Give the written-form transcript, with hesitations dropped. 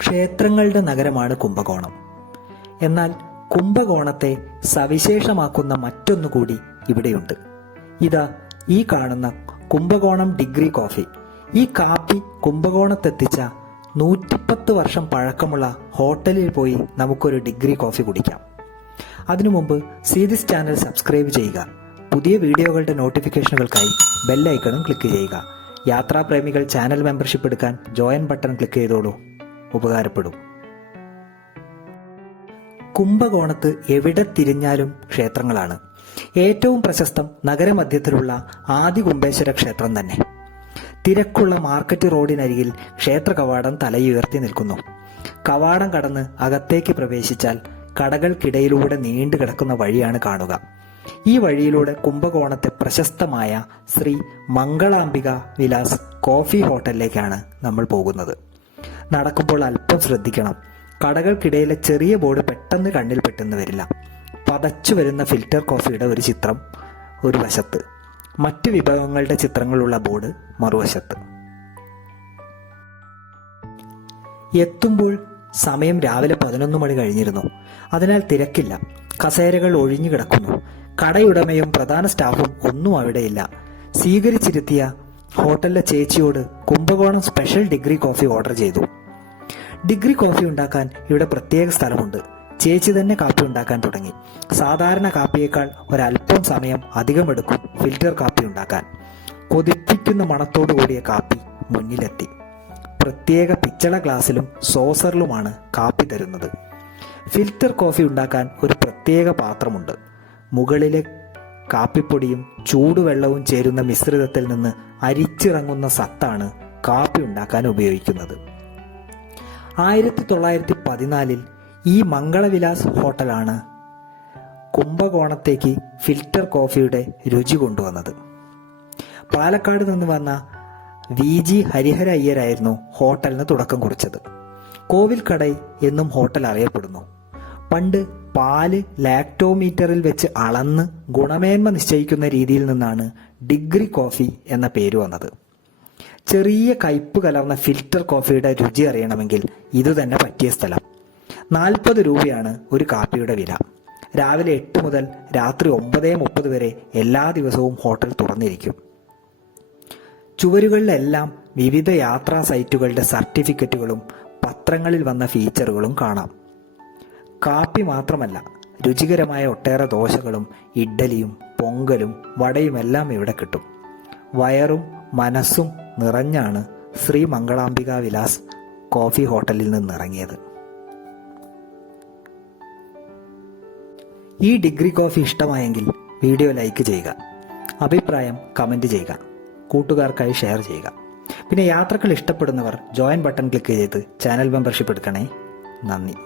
ക്ഷേത്രങ്ങളുടെ നഗരമാണ് കുംഭകോണം. എന്നാൽ കുംഭകോണത്തെ സവിശേഷമാക്കുന്ന മറ്റൊന്നുകൂടി ഇവിടെയുണ്ട്. ഇതാ ഈ കാണുന്ന കുംഭകോണം ഡിഗ്രി കോഫി. ഈ കാപ്പി കുംഭകോണത്തെത്തിച്ച 110 വർഷം പഴക്കമുള്ള ഹോട്ടലിൽ പോയി നമുക്കൊരു ഡിഗ്രി കോഫി കുടിക്കാം. അതിനു മുമ്പ് സീദിസ് ചാനൽ സബ്സ്ക്രൈബ് ചെയ്യുക. പുതിയ വീഡിയോകളുടെ നോട്ടിഫിക്കേഷനുകൾക്കായി ബെല്ലൈക്കണും ക്ലിക്ക് ചെയ്യുക. യാത്രാപ്രേമികൾ ചാനൽ മെമ്പർഷിപ്പ് എടുക്കാൻ ജോയിൻ ബട്ടൺ ക്ലിക്ക് ചെയ്തോളൂ, ഉപകാരപ്പെടും. കുംഭകോണത്ത് എവിടെ തിരിഞ്ഞാലും ക്ഷേത്രങ്ങളാണ്. ഏറ്റവും പ്രശസ്തം നഗരമധ്യത്തിലുള്ള ആദികുംഭേശ്വര ക്ഷേത്രം തന്നെ. തിരക്കുള്ള മാർക്കറ്റ് റോഡിനരികിൽ ക്ഷേത്ര കവാടം തലയുയർത്തി നിൽക്കുന്നു. കവാടം കടന്ന് അകത്തേക്ക് പ്രവേശിച്ചാൽ കടകൾക്കിടയിലൂടെ നീണ്ടു കിടക്കുന്ന വഴിയാണ് കാണുക. ഈ വഴിയിലൂടെ കുംഭകോണത്തെ പ്രശസ്തമായ ശ്രീ മംഗളാംബിക വിലാസ് കോഫി ഹോട്ടലിലേക്കാണ് നമ്മൾ പോകുന്നത്. നടക്കുമ്പോൾ അല്പം ശ്രദ്ധിക്കണം. കടകൾക്കിടയിലെ ചെറിയ ബോർഡ് പെട്ടെന്ന് കണ്ണിൽ പെട്ടെന്ന് വരില്ല. പതച്ചു വരുന്ന ഫിൽറ്റർ കോഫിയുടെ ഒരു ചിത്രം ഒരു വശത്ത്, മറ്റു വിഭവങ്ങളുടെ ചിത്രങ്ങളുള്ള ബോർഡ് മറുവശത്ത്. എത്തുമ്പോൾ സമയം രാവിലെ 11 മണി കഴിഞ്ഞിരുന്നു. അതിനാൽ തിരക്കില്ല. കസേരകൾ ഒഴിഞ്ഞു കിടക്കുന്നു. കടയുടമയും പ്രധാന സ്റ്റാഫും ഒന്നും അവിടെയില്ല. സ്വീകരിച്ചിരുത്തിയ ഹോട്ടലിലെ ചേച്ചിയോട് Kumbakonam special degree coffee order ചെയ്തു. ഡിഗ്രി കോഫി ഉണ്ടാക്കാൻ ഇവിടെ പ്രത്യേക സ്ഥലമുണ്ട്. ചേച്ചി തന്നെ കാപ്പി ഉണ്ടാക്കാൻ തുടങ്ങി. സാധാരണ കാപ്പിയേക്കാൾ ഒരല്പം സമയം അധികമെടുക്കും ഫിൽറ്റർ കാപ്പി ഉണ്ടാക്കാൻ. കൊതിപ്പിക്കുന്ന മണത്തോടു കൂടിയ കാപ്പി മുന്നിലെത്തി. പ്രത്യേക പിച്ചള ഗ്ലാസ്സിലും സോസറിലുമാണ് കാപ്പി തരുന്നത്. ഫിൽറ്റർ കോഫി ഉണ്ടാക്കാൻ ഒരു പ്രത്യേക പാത്രമുണ്ട്. മുകളിലെ കാപ്പിപ്പൊടിയും ചൂടുവെള്ളവും ചേരുന്ന മിശ്രിതത്തിൽ നിന്ന് അരിച്ചിറങ്ങുന്ന സത്താണ് കാപ്പി ഉണ്ടാക്കാൻ ഉപയോഗിക്കുന്നത്. 1914 ഈ മംഗളവിലാസ് ഹോട്ടലാണ് കുംഭകോണത്തേക്ക് ഫിൽറ്റർ കോഫിയുടെ രുചി കൊണ്ടുവന്നത്. പാലക്കാട് നിന്ന് വന്ന VG ഹരിഹര അയ്യരായിരുന്നു ഹോട്ടലിന് തുടക്കം കുറിച്ചത്. കോവിൽക്കടൈ എന്നും ഹോട്ടൽ അറിയപ്പെടുന്നു. പണ്ട് പാല് ലാക്ടോമീറ്ററിൽ വെച്ച് അളന്ന് ഗുണമേന്മ നിശ്ചയിക്കുന്ന രീതിയിൽ നിന്നാണ് ഡിഗ്രി കോഫി എന്ന പേര് വന്നത്. ചെറിയ കയ്പ് കലർന്ന ഫിൽറ്റർ കോഫിയുടെ രുചി അറിയണമെങ്കിൽ ഇതുതന്നെ പറ്റിയ സ്ഥലം. 40 രൂപയാണ് ഒരു കാപ്പിയുടെ വില. രാവിലെ 8 മുതൽ രാത്രി 9:30 വരെ എല്ലാ ദിവസവും ഹോട്ടൽ തുറന്നിരിക്കും. ചുവരുകളിലെല്ലാം വിവിധ യാത്രാ സൈറ്റുകളുടെ സർട്ടിഫിക്കറ്റുകളും പത്രങ്ങളിൽ വന്ന ഫീച്ചറുകളും കാണാം. കാപ്പി മാത്രമല്ല, രുചികരമായ ഒട്ടേറെ ദോശകളും ഇഡ്ഡലിയും പൊങ്കലും വടയുമെല്ലാം ഇവിടെ കിട്ടും. വയറും മനസ്സും നിറഞ്ഞാണ് ശ്രീ മംഗളാംബിക വിലാസ് കോഫി ഹോട്ടലിൽ നിന്നിറങ്ങിയത്. ഈ ഡിഗ്രി കോഫി ഇഷ്ടമായെങ്കിൽ വീഡിയോ ലൈക്ക് ചെയ്യുക, അഭിപ്രായം കമൻറ്റ് ചെയ്യുക, കൂട്ടുകാർക്കായി ഷെയർ ചെയ്യുക. പിന്നെ യാത്രകൾ ഇഷ്ടപ്പെടുന്നവർ ജോയിൻ ബട്ടൺ ക്ലിക്ക് ചെയ്ത് ചാനൽ മെമ്പർഷിപ്പ് എടുക്കണേ. നന്ദി.